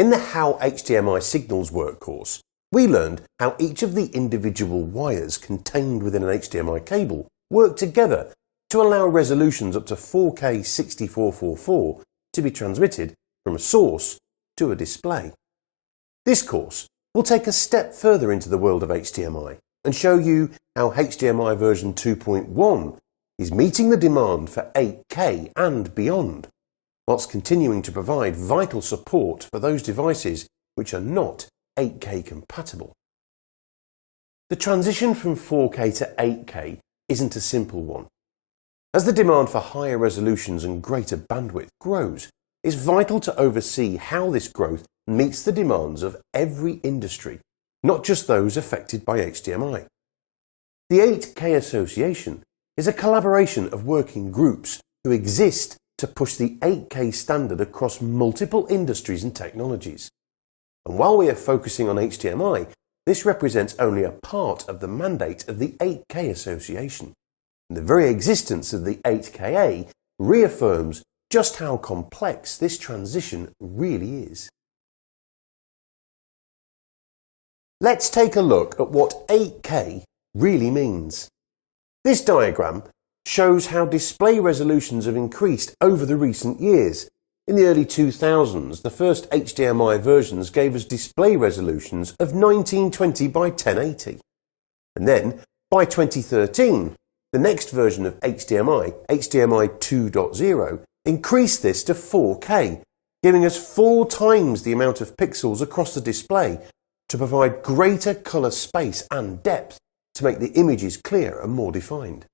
In the How HDMI Signals Work course, we learned how each of the individual wires contained within an HDMI cable work together to allow resolutions up to 4K 6444 to be transmitted from a source to a display. This course will take a step further into the world of HDMI and show you how HDMI version 2.1 is meeting the demand for 8K and beyond, whilst continuing to provide vital support for those devices which are not 8K compatible. The transition from 4K to 8K isn't a simple one. As the demand for higher resolutions and greater bandwidth grows, it's vital to oversee how this growth meets the demands of every industry, not just those affected by HDMI. The 8K Association is a collaboration of working groups who exist to push the 8K standard across multiple industries and technologies. And while we are focusing on HDMI, this represents only a part of the mandate of the 8K Association. And the very existence of the 8KA reaffirms just how complex this transition really is. Let's take a look at what 8K really means. This diagram shows how display resolutions have increased over the recent years. In the early 2000s, the first HDMI versions gave us display resolutions of 1920 by 1080. And then, by 2013, the next version of HDMI, HDMI 2.0, increased this to 4K, giving us 4 times the amount of pixels across the display to provide greater colour space and depth to make the images clearer and more defined.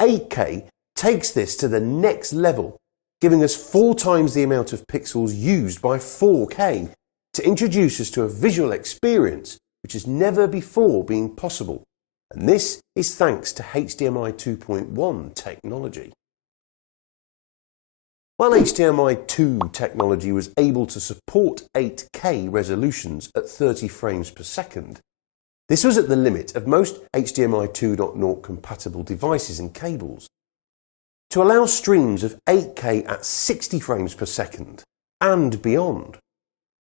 8K takes this to the next level, giving us 4 times the amount of pixels used by 4K to introduce us to a visual experience which has never before been possible. And this is thanks to HDMI 2.1 technology. While HDMI 2 technology was able to support 8K resolutions at 30 frames per second, this was at the limit of most HDMI 2.0 compatible devices and cables. To allow streams of 8K at 60 frames per second and beyond,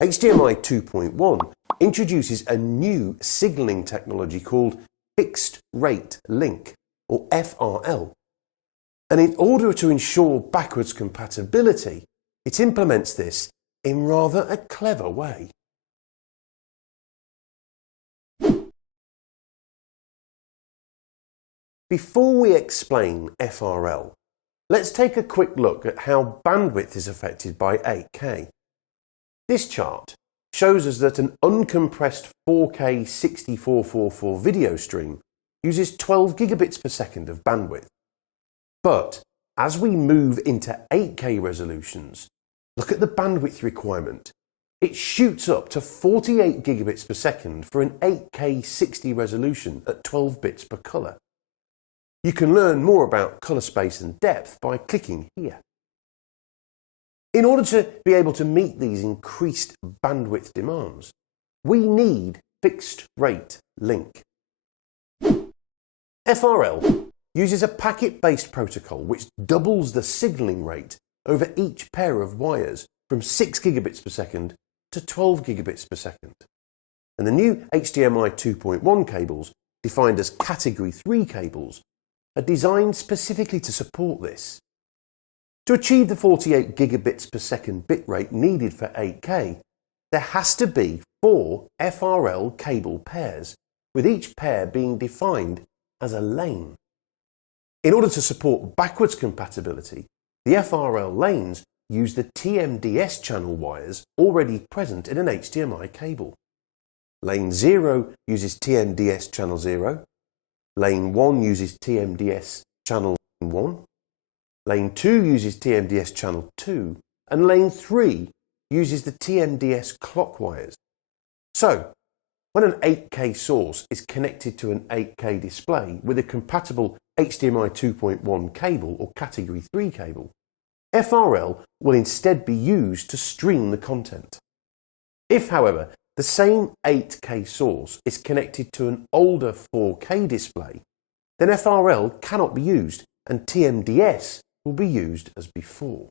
HDMI 2.1 introduces a new signalling technology called Fixed Rate Link, or FRL. And in order to ensure backwards compatibility, it implements this in rather a clever way. Before we explain FRL, let's take a quick look at how bandwidth is affected by 8K. This chart shows us that an uncompressed 4K 6444 video stream uses 12 gigabits per second of bandwidth. But as we move into 8K resolutions, look at the bandwidth requirement. It shoots up to 48 gigabits per second for an 8K 60 resolution at 12 bits per colour. You can learn more about colour space and depth by clicking here. In order to be able to meet these increased bandwidth demands, we need fixed rate link. FRL uses a packet-based protocol which doubles the signalling rate over each pair of wires from 6 gigabits per second to 12 gigabits per second. And the new HDMI 2.1 cables, defined as Category 3 cables, are designed specifically to support this. To achieve the 48 gigabits per second bitrate needed for 8K, there has to be 4 FRL cable pairs, with each pair being defined as a lane. In order to support backwards compatibility, the FRL lanes use the TMDS channel wires already present in an HDMI cable. Lane 0 uses TMDS channel 0, Lane 1 uses TMDS channel 1, Lane 2 uses TMDS channel 2, and Lane 3 uses the TMDS clock wires. So, when an 8K source is connected to an 8K display with a compatible HDMI 2.1 cable or Category 3 cable, FRL will instead be used to stream the content. If, however, the same 8K source is connected to an older 4K display, then FRL cannot be used and TMDS will be used as before.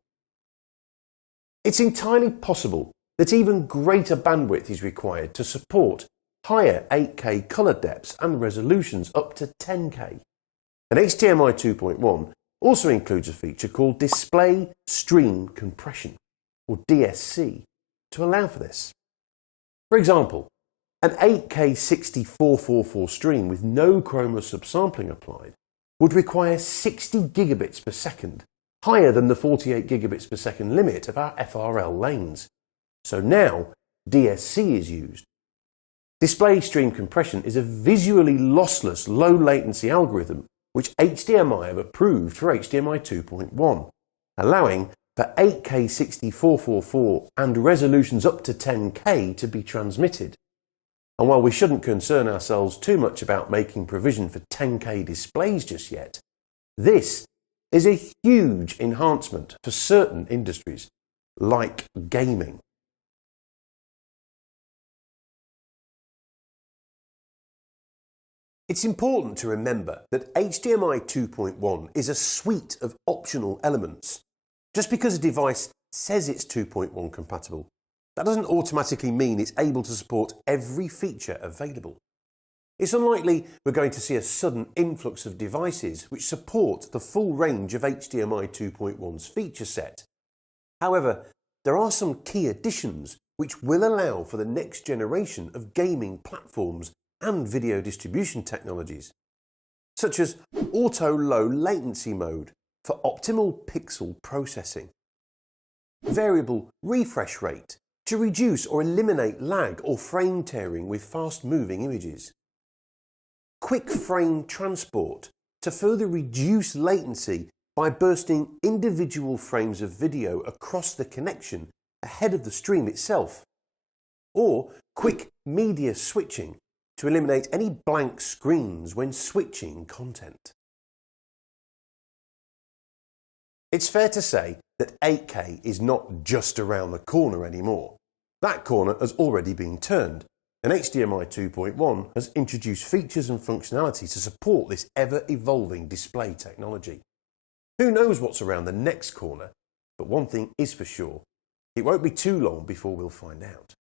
It's entirely possible that even greater bandwidth is required to support higher 8K colour depths and resolutions up to 10K. And HDMI 2.1 also includes a feature called Display Stream Compression, or DSC, to allow for this. For example, an 8K 6444 stream with no chroma subsampling applied would require 60 gigabits per second, higher than the 48 gigabits per second limit of our FRL lanes. So now DSC is used. Display stream compression is a visually lossless low latency algorithm which HDMI have approved for HDMI 2.1, allowing for 8K 6444 and resolutions up to 10K to be transmitted. And while we shouldn't concern ourselves too much about making provision for 10K displays just yet, this is a huge enhancement for certain industries, like gaming. It's important to remember that HDMI 2.1 is a suite of optional elements. Just because a device says it's 2.1 compatible, that doesn't automatically mean it's able to support every feature available. It's unlikely we're going to see a sudden influx of devices which support the full range of HDMI 2.1's feature set. However, there are some key additions which will allow for the next generation of gaming platforms and video distribution technologies, such as Auto Low Latency Mode for optimal pixel processing, Variable Refresh Rate to reduce or eliminate lag or frame tearing with fast-moving images, Quick Frame Transport to further reduce latency by bursting individual frames of video across the connection ahead of the stream itself, or Quick Media Switching to eliminate any blank screens when switching content. It's fair to say that 8K is not just around the corner anymore. That corner has already been turned, and HDMI 2.1 has introduced features and functionality to support this ever-evolving display technology. Who knows what's around the next corner, but one thing is for sure, it won't be too long before we'll find out.